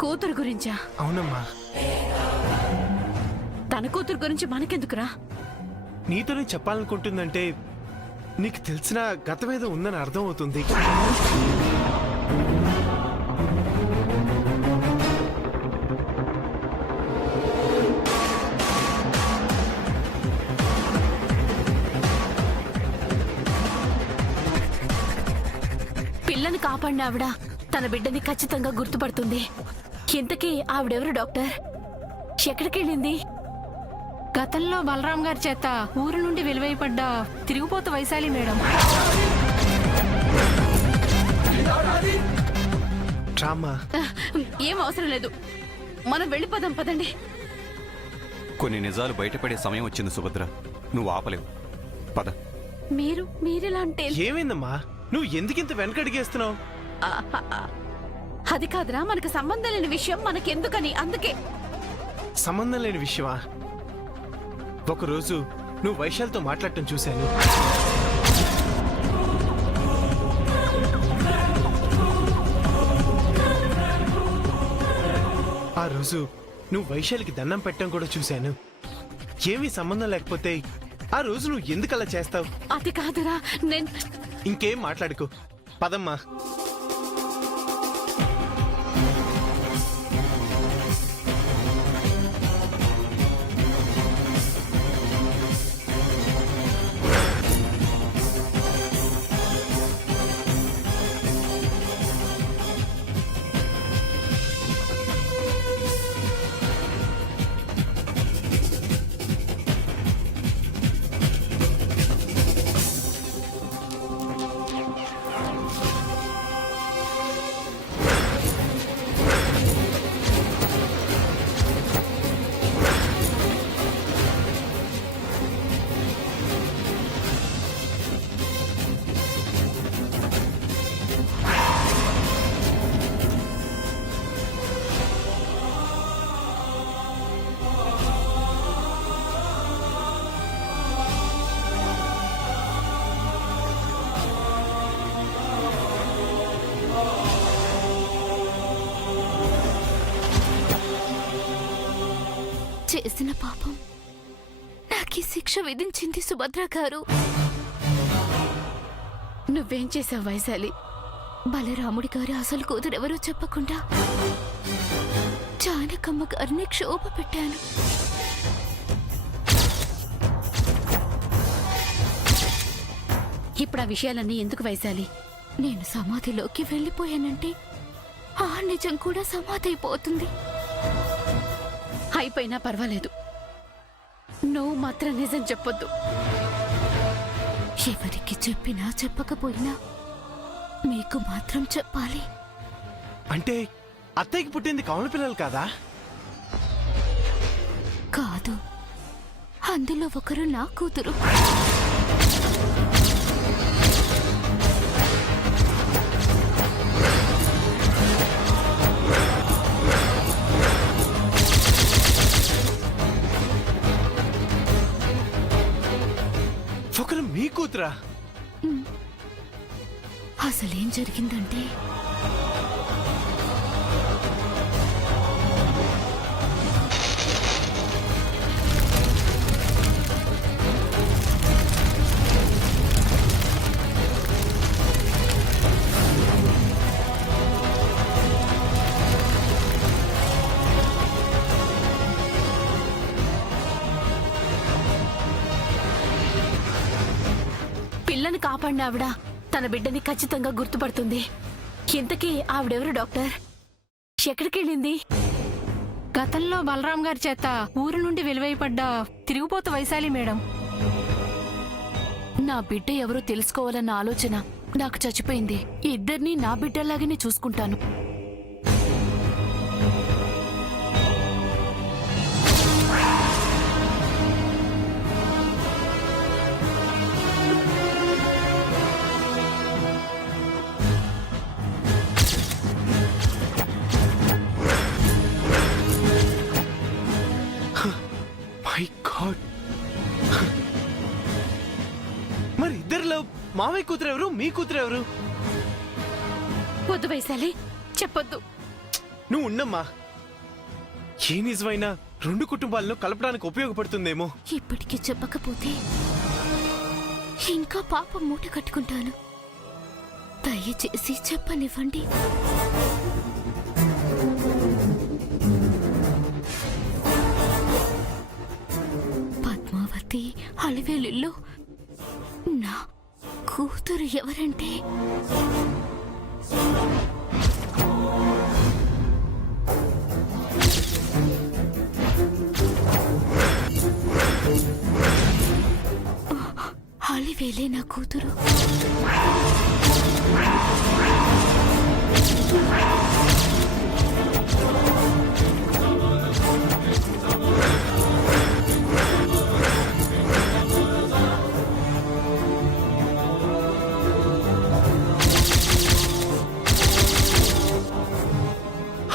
కూతురు గురించా? అవునమ్మా. తన కూతురు గురించి మనకెందుకురా? నీతోనే చెప్పాలనుకుంటుందంటే నీకు తెలిసిన గతమేదో ఉందని అర్థం అవుతుంది. పిల్లని కాపాడిన ఆవిడ తన బిడ్డని ఖచ్చితంగా గుర్తుపడుతుంది. ఇంతకీ ఆవిడెవరు డాక్టర్? ఎక్కడికి వెళ్ళింది? గతంలో బలరాం గారి చేత ఊరు నుండి వెలువైపడ్డ తిరిగిపోతు వైశాలి మేడం. రామ్మా. ఏం అవసరం లేదు, మనం వెళ్ళిపోదాం పదండి. కొన్ని నిజాలు బయటపడే సమయం వచ్చింది సుభద్ర, నువ్వు ఆపలేవు. పద. మీరెలా అంటే? ఏమైందమ్మా, నువ్వు ఎందుకింత వెనకడిగేస్తున్నావు? అది కాదురా, మనకు సంబంధం లేని విషయం మనకెందుకని, అందుకే. సంబంధం లేని విషయమా? ఒకరోజు నువ్వు వైశాల్తో మాట్లాడటం చూశాను. ఆ రోజు నువ్వు వైశాలికి దండం పెట్టడం కూడా చూశాను. ఏమీ సంబంధం లేకపోతే ఆ రోజు నువ్వు ఎందుకలా చేస్తావు? అది కాదురా, నేను... ఇంకేం మాట్లాడుకో, పదమ్మా. చేసిన పాపం నాకీ శిక్ష విధించింది సుభద్ర గారు. నువ్వేం చేశావు వైశాలి? బలరాముడి గారి అసలు కూతురెవరో చెప్పకుండా జానకమ్మ గారిని క్షోభ పెట్టాను. ఇప్పుడు ఆ విషయాలన్నీ ఎందుకు వైశాలి? నేను సమాధిలోకి వెళ్ళిపోయానంటే ఆ నిజం కూడా సమాధి అయిపోతుంది. అయిపోయినా పర్వాలేదు, నువ్వు మాత్రం నిజం చెప్పొద్దు. ఎవరికి చెప్పినా చెప్పకపోయినా మీకు మాత్రం చెప్పాలి. అంటే అత్తయ్యకి పుట్టింది కవల పిల్లలు కాదా? కాదు, అందులో ఒకరు నా కూతురు. ఒకరు మీ కూతురా? అసలేం జరిగిందంటే, పిల్లని కాపాడిన ఆవిడ తన బిడ్డని ఖచ్చితంగా గుర్తుపడుతుంది. ఇంతకీ ఆవిడెవరు డాక్టర్? ఎక్కడికి వెళ్ళింది? గతంలో బలరాం గారి చేత ఊరు నుండి వెలువైపడ్డ తిరిగిపోతు వైశాలి మేడం. నా బిడ్డ ఎవరో తెలుసుకోవాలన్న ఆలోచన నాకు చచ్చిపోయింది. ఇద్దరినీ నా బిడ్డలాగానే చూసుకుంటాను. మరి ఇద్దరిలో మావయ్య కూతురు ఎవరు, మీ కూతురు ఎవరు? వద్దు వైశాలి, చెప్పొద్దు. నువ్వు ఉండమ్మా. ఏ నిజమైనా 2 కుటుంబాలను కలపడానికి ఉపయోగపడుతుందేమో. ఇప్పటికీ చెప్పకపోతే ఇంకా పాపం మూట కట్టుకుంటాను. దయచేసి చెప్పనివ్వండి. పద్మావతి అలివేలుల్లో నా కూతురు ఎవరంటే అలివేలే నా కూతురు.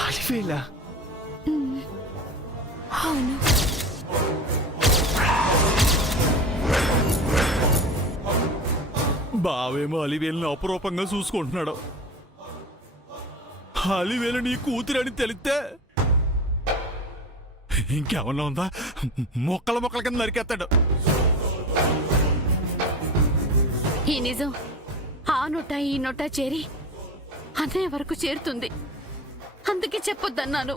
అలివేలా? అవును. బావేమో అలివేలుని అపురూపంగా చూసుకుంటున్నాడు. అలివేలు నీ కూతురని తెలిస్తే ఇంకేమన్నా ఉందా, మొక్కల మొక్కల కింద నరికేస్తాడు. ఈ నిజం ఆ నోట ఈ నోట చేరి అన్నయ్య వరకు చేరుతుంది. అందుకే చెప్పొద్దన్నాను.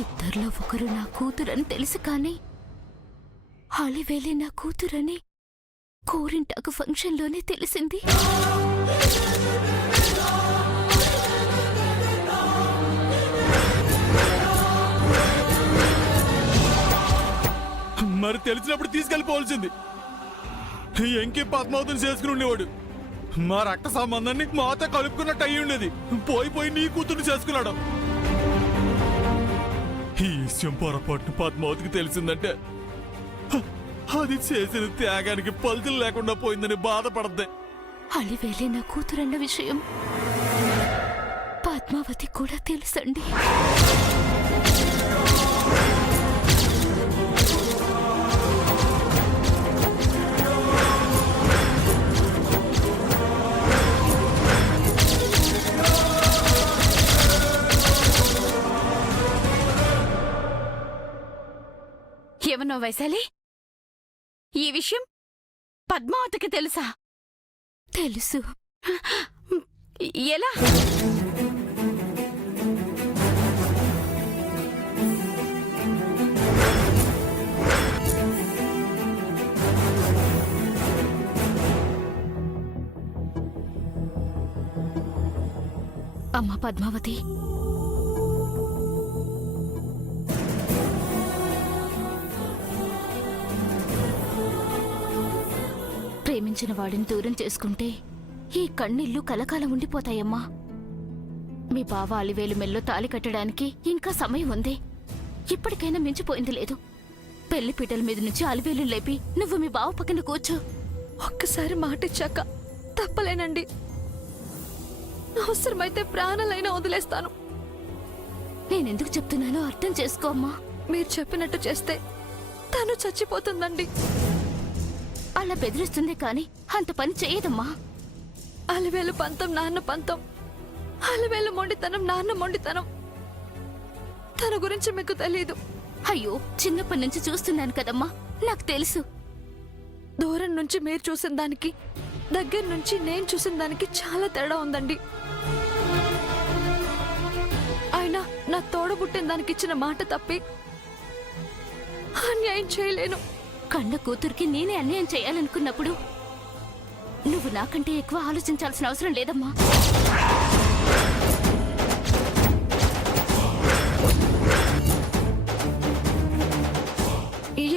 ఇద్దరిలో ఒకరు నా కూతురని తెలుసు, కానీ అలివేలే నా కూతురని కోరింటాకు ఫంక్షన్లోనే తెలిసింది. మరి తెలిసినప్పుడు తీసుకెళ్ళిపోవాల్సింది. ఎంకే పద్మావతిని చేసుకుని ఉండేవాడు. మా రక్త సంబంధాన్ని మాతో కలుపుకున్నట్టు అయ్యి ఉండేది. పోయి నీ కూతుర్ని చేసుకున్నాడు. ఈ విషయం పొరపాటున పద్మావతికి తెలిసిందంటే అది చేసిన త్యాగానికి ఫలితం లేకుండా పోయిందని బాధపడద్దే. అలివేలే నా కూతురన్న విషయం పద్మావతి కూడా తెలుసండి. ఏమన్నా వైశాలి, ఈ విషయం పద్మావతికి తెలుసా? తెలుసు. ఎలా? అమ్మా పద్మావతి, ప్రేమించిన వాడిని దూరం చేసుకుంటే ఈ కన్నీళ్లు కలకాలం ఉండిపోతాయమ్మా. మీ బావ అలివేలు మెల్లో తాళి కట్టడానికి ఇంకా సమయం ఉంది. ఇప్పటికైనా మించిపోయింది లేదు. పెళ్లి పీటల మీద నుంచి అలివేలు లేపి నువ్వు మీ బావ పక్కన కూర్చో. ఒక్కసారి మాటిచ్చాక తప్పలేనండి. అవసరమైతే ప్రాణాలైనా వదిలేస్తాను. నేనెందుకు చెప్తున్నానో అర్థం చేసుకో అమ్మా. మీరు చెప్పినట్టు చేస్తే తను చచ్చిపోతుందండి. అలా బెదిరిస్తుంది కానీ అంత పని చేయదమ్మా. అలివేలు పంతం నాన్న పంతం, అలివేలు మొండితనం నాన్న మొండితనం. తన గురించి మీకు తెలీదు. అయ్యో, చిన్నప్పటి నుంచి చూస్తున్నాను కదమ్మా, నాకు తెలుసు. దూరం నుంచి మీరు చూసిన దానికి, దగ్గర నుంచి నేను చూసిన దానికి చాలా తేడా ఉందండి. అయినా నా తోడబుట్టిన దానికి ఇచ్చిన మాట తప్పి అన్యాయం చేయలేను. కన్న కూతురికి నేనే అన్యాయం చేయాలనుకున్నప్పుడు నువ్వు నాకంటే ఎక్కువ ఆలోచించాల్సిన అవసరం లేదమ్మా.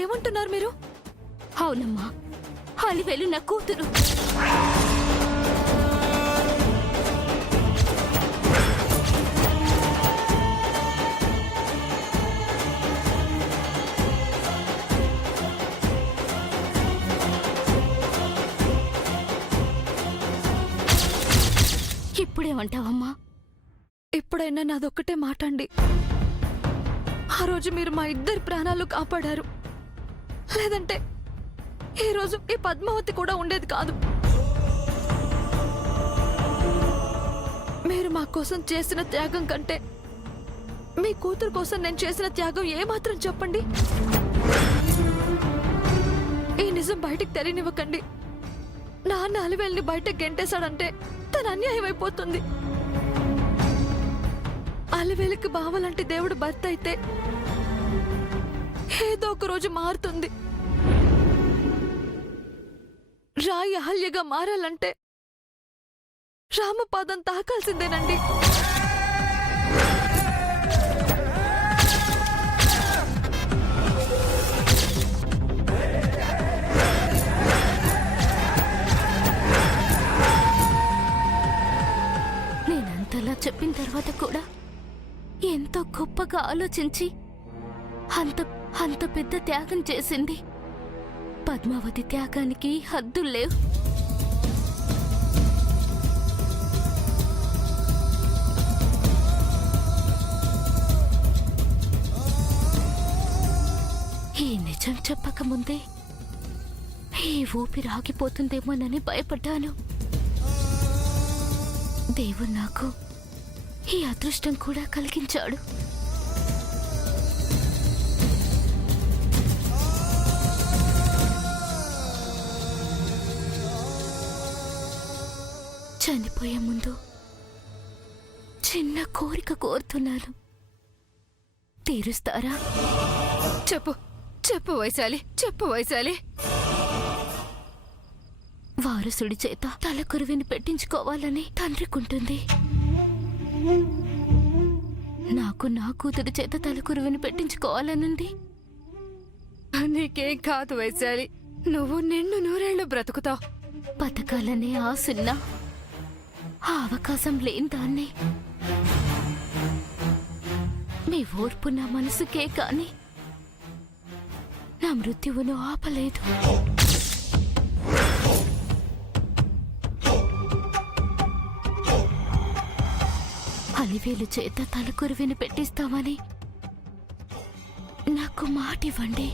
ఏమంటున్నారు మీరు? అవునమ్మా, అలివేలు నా కూతురు. ఇప్పుడేమంటావమ్మా? ఇప్పుడైనా నాదొక్కటే మాట అండి. ఆ రోజు మీరు మా ఇద్దరి ప్రాణాలు కాపాడారు. లేదంటే ఈ రోజు ఈ పద్మావతి కూడా ఉండేది కాదు. మీరు మా కోసం చేసిన త్యాగం కంటే మీ కూతురు కోసం నేను చేసిన త్యాగం ఏమాత్రం చెప్పండి. ఈ నిజం బయటికి తెలియనివ్వకండి. నాన్న అలివేల్ని బయటకు గెంటేశాడంటే తన అన్యాయం అయిపోతుంది. అలివేలికి బావలాంటి దేవుడు భర్త అయితే ఏదో ఒక రోజు మారుతుంది. రాయి అహల్యగా మారాలంటే రామపాదం తాకాల్సిందేనండి. నేనంతలా చెప్పిన తర్వాత కూడా ఎంతో గొప్పగా ఆలోచించి అంత పెద్ద త్యాగం చేసింది. పద్మావతి త్యాగానికి హద్దుల్లేవు. ఈ నిజం చెప్పకముందే ఈ ఊపిరి ఆగిపోతుందేమోనని భయపడ్డాను. దేవుడు నాకు ఈ అదృష్టం కూడా కలిగించాడు. చనిపోయే ముందు చిన్న కోరిక కోరుతున్నాను, తీరుస్తారా? చెప్పు చెప్పు వైశాలి, చెప్పు వైశాలి. వారసుడి చేత తలకురువిని పెట్టించుకోవాలని తండ్రికుంటుంది. నాకు నా కూతురి చేత తలకురువిని పెట్టించుకోవాలనుంది. నీకేం కాదు వైశాలి, నువ్వు నిన్ను నూరేళ్లు బ్రతుకుతావు. బతకాలనే ఆశున్నా ఆ అవకాశం లేని దాన్ని. మీ ఓర్పు నా మనసుకే కాని నా మృత్యువును ఆపలేదు. అలివేలు చేత తలకురువిని పెట్టిస్తామని నాకు మాటివ్వండి.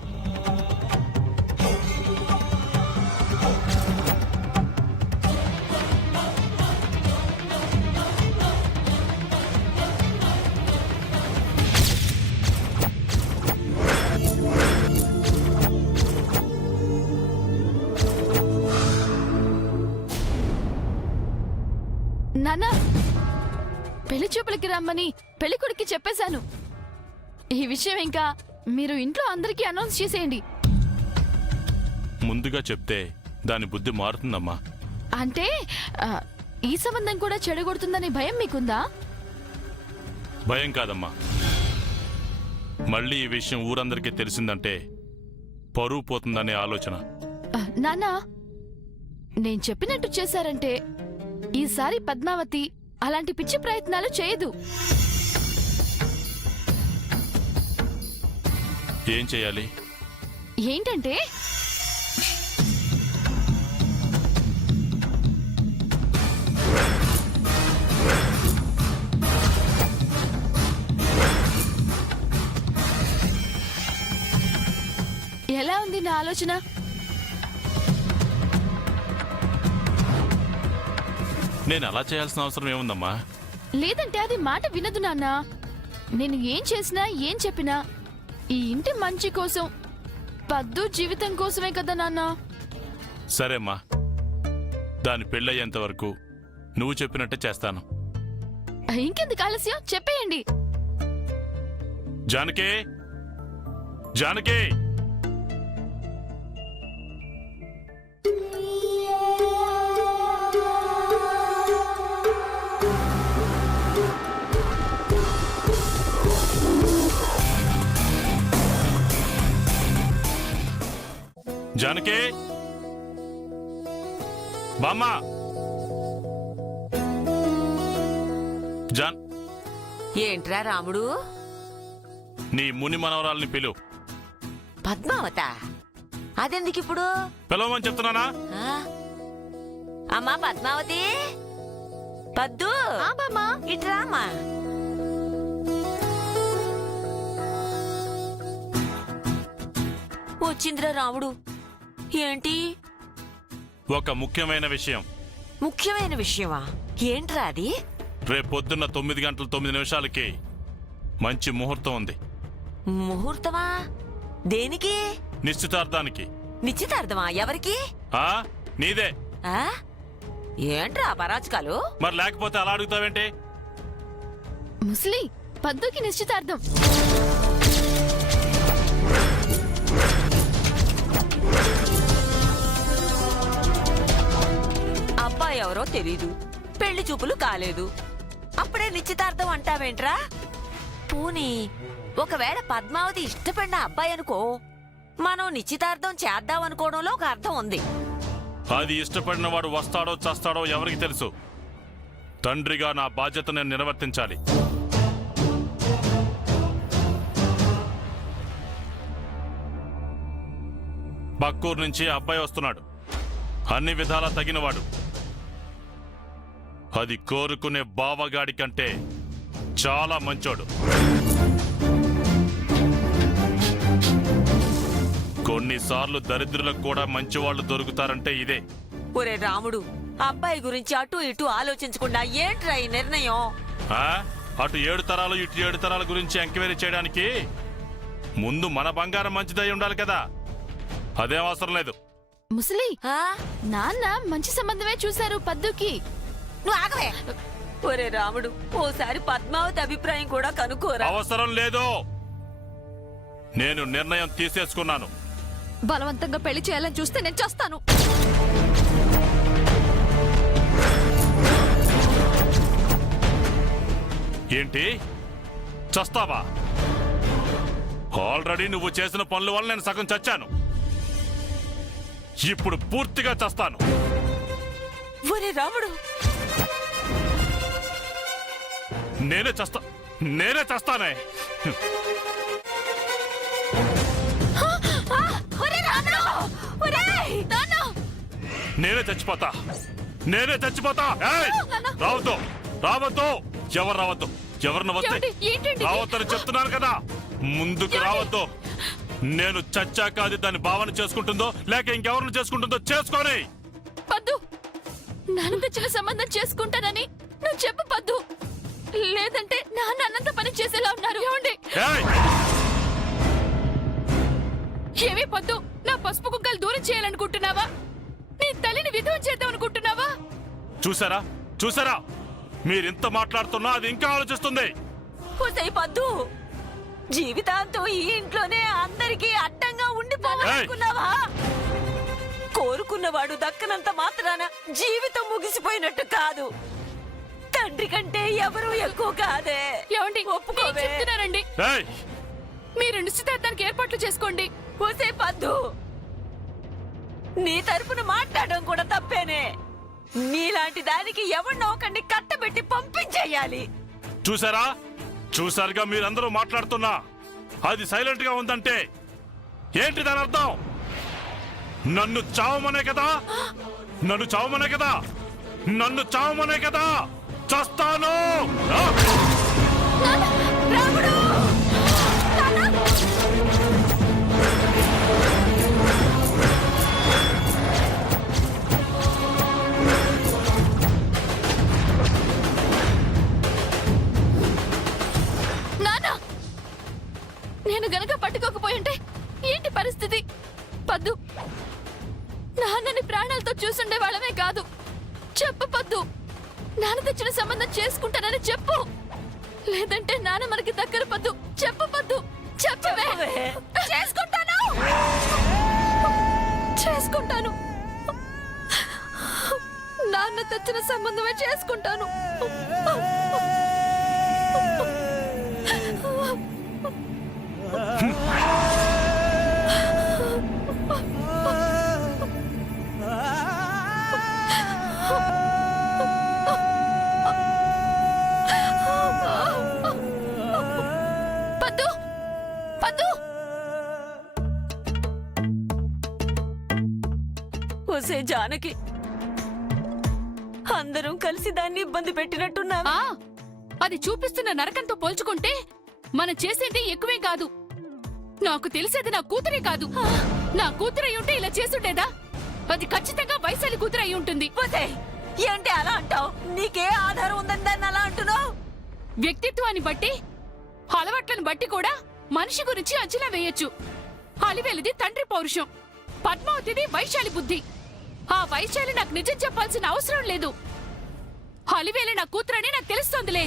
నాన్నా, పెళ్లి చూపులకి రమ్మని పెళ్లికొడుకి చెప్పేశాను. ఈ విషయం ఇంకా మీరు ఇంట్లో అందరికీ అనౌన్స్ చేసేయండి. ముందుగా చెప్తే దాని బుద్ధి మారుతుందమ్మా. అంటే ఈ సంబంధం కూడా చెడగొడుతుందనే భయం మీకుందా? భయం కాదమ్మా, మళ్ళీ ఈ విషయం ఊరందరికీ తెలిసిందంటే పరువు పోతుందనే ఆలోచన. నాన్నా, నేను చెప్పినట్టు చేశారంటే ఈసారి పద్మావతి అలాంటి పిచ్చి ప్రయత్నాలు చేయదు. ఏం చేయాలి? ఏంటంటే ఎలా ఉంది నా ఆలోచన? నేను అలా చేయాల్సిన అవసరం ఏముందమ్మా? లేదంటే అది మాట వినదు నాన్నా. నేను ఏం చేసినా ఏం చెప్పినా ఈ ఇంటి మంచి కోసం, పద్దు జీవితం కోసమే కదా నాన్నా. సరేమ్మా, దాని పెళ్ళయ్యేంత వరకు నువ్వు చెప్పినట్టే చేస్తాను. ఇంకెందుకు ఆలస్యం, చెప్పేయండి. జానకి, జానకి! జానకి, బామ్మా! జాన్, ఏంట్రా రాముడు? నీ ముని మనవరాల్ని పిలు. పద్మావత? అదెందుకిప్పుడు? పిలవమని చెప్తున్నానా? ఆ? అమ్మా పద్మావతి, పద్దు, ఇట్రామా. వచ్చిందిరా రాముడు. ఏంటి? ఒక ముఖ్యమైన విషయం. ముఖ్యమైన విషయమా? ఏంట్రా అది? రేపు పొద్దున్న 9 గంటల 9 నిమిషాలకి మంచి ముహూర్తం ఉంది. ముహూర్తమా? దేనికి? నిశ్చితార్థానికి. నిశ్చితార్థమా? ఎవరికి? ఆ నీదే. ఆ? ఏంట్రా పరాచకాలు? మరి లేకపోతే అలా అడుగుతావేంటి? ముసలి పద్దుకి నిశ్చితార్థం. అబ్బాయి ఎవరో తెలీదు, పెళ్లి చూపులు కాలేదు, అప్పుడే నిశ్చితార్థం అంటావేంట్రా? పూని ఒకవేళ పద్మావతి ఇష్టపడిన అబ్బాయి అనుకో, మనం నిశ్చితార్థం చేద్దాం అనుకోవడంలో ఒక అర్థం ఉంది. అది ఇష్టపడిన వాడు వస్తాడో చస్తాడో ఎవరికి తెలుసు. తండ్రిగా నా బాధ్యత నేను నిర్వర్తించాలి. బక్కూరు నుంచి అబ్బాయి వస్తున్నాడు. అన్ని విధాలా తగినవాడు. అది కోరుకునే బావగాడి కంటే చాలా మంచోడు. కొన్నిసార్లు దరిద్రులకు కూడా మంచివాళ్లు దొరుకుతారంటే ఇదే. ఒరే రాముడు, అబ్బాయి గురించి అటు ఇటు ఆలోచించకుండా ఏంట్రా ఈ నిర్ణయం? ఆ? అటు 7 తరాలు ఇటు 7 తరాల గురించి ఎంక్వైరీ చేయడానికి ముందు మన బంగారం మంచిదై ఉండాలి కదా. అదేం అవసరం లేదు. ముసలి ఆ? నాన్న మంచి సంబంధమే చూశారు పద్దుకి. నువ్వు ఆగవే. ఒరే రాముడు, ఓసారి పద్మావతి అభిప్రాయం కూడా కనుక్కోరా. అవసరం లేదు. నేను నిర్ణయం తీసేసుకున్నాను. బలవంతంగా పెళ్లి చేయాలని చూస్తే నేను చేస్తాను. ఏంటి చస్తావా? ఆల్రెడీ నువ్వు చేసిన పనుల వల్ల నేను సగం చచ్చాను. ఇప్పుడు పూర్తిగా చస్తాను. ఒరే రాముడు, నేనే చస్తానే. ఒరే రాముడు! ఒరేయ్! నాన్న! నేనే చచ్చిపోతా. ఏయ్! రావద్దు. ఎవరు రావద్దు. ఎవరిని వస్తే ఏమండి? ఏంటండి? రావద్దని చెప్తున్నాను కదా. ముందుకు రావద్దు. నేను చచ్చాక అది దాని భావన చేసుకుంటుందో లేక ఇంకెవరిని చేసుకుంటుందో చేసుకొని. పద్దు, నాన్న తెచ్చిన సంబంధం చేసుకుంటానని నువ్వు చెప్పు పద్దు. లేదంటే నాన్న అన్నంత పని చేసేలా ఉన్నారు. ఏమండి? ఏయ్! ఏమీ పద్దు, నా పసుపు కుక్కలు దూరం చేయాలనుకుంటున్నావా? నీ తల్లిని విధవం చేద్దాం అనుకుంటున్నావా? చూసారా మీరింత మాట్లాడుతున్నా అది ఇంకా ఆలోచిస్తుంది. ఒసే పద్దు, జీవితాంతం ఈ ఇంట్లోనే అందరికీ అడ్డంగా ఉండిపోవాలనుకున్నావా? కోరుకున్నవాడు దక్కనంత మాత్రాన జీవితం ముగిసిపోయినట్టు కాదు. తండ్రి కంటే ఎవరూ ఎక్కువ కాదే. ఏమండి? ఒప్పుకోవే. నేను చెప్తున్నానండి. ఏయ్! మీరు నిశ్చితార్థానికి ఏర్పాట్లు చేసుకోండి. ఒసే పద్దు, నీ తరపున మాట్లాడడం కూడా తప్పేనే. నీలాంటి దానికి ఎవరినో ఒకరిని కట్టబెట్టి పంపించేయాలి. చూసారుగా మీరందరూ మాట్లాడుతున్నా అది సైలెంట్ గా ఉందంటే ఏంటి దాని అర్థం? నన్ను చావమనే కదా. చస్తాను. రాముడు! నాన్న! నేను గనక పట్టుకోకపోయింటే ఏంటి పరిస్థితి? పద్దు, నాన్నని ప్రాణాలతో చూసుండే వాళ్ళమే కాదు. చెప్పు పద్దు, నాన్న తెచ్చిన సంబంధం చేసుకుంటానని చెప్పు. లేదంటే నాన్న మనకి దగ్గర పద్దు. చెప్పు పద్దు, చెప్పవే. చేసుకుంటాను. నాన్న తెచ్చిన సంబంధమే చేసుకుంటాను. పద్దు! పద్దు! ఒసే జానకి, అందరం కలిసి దాన్ని ఇబ్బంది పెట్టినట్టున్నావా? అది చూపిస్తున్న నరకంతో పోల్చుకుంటే మనం చేసేది ఎక్కువే కాదు. నాకు తెలిసేది నా కూతురే కాదు. నా కూతురై ఉంటే ఇలా చేసుండేదా? అది ఖచ్చితంగా వైశాలి కూతురై ఉంటుంది. ఒసే, ఏంటి అలా అంటావు? నీకే ఆధారం ఉందని దాన్ని అలా అంటున్నావు? వ్యక్తిత్వాన్ని బట్టి అలవాట్లను బట్టి కూడా మనిషి గురించి అంచనా వేయొచ్చు. అలివేలిది తండ్రి పౌరుషం, పద్మావతిది వైశాలి బుద్ధి. ఆ వైశాలి నాకు నిజం చెప్పాల్సిన అవసరం లేదు. అలివేలి నా కూతురని నాకు తెలుస్తోందిలే.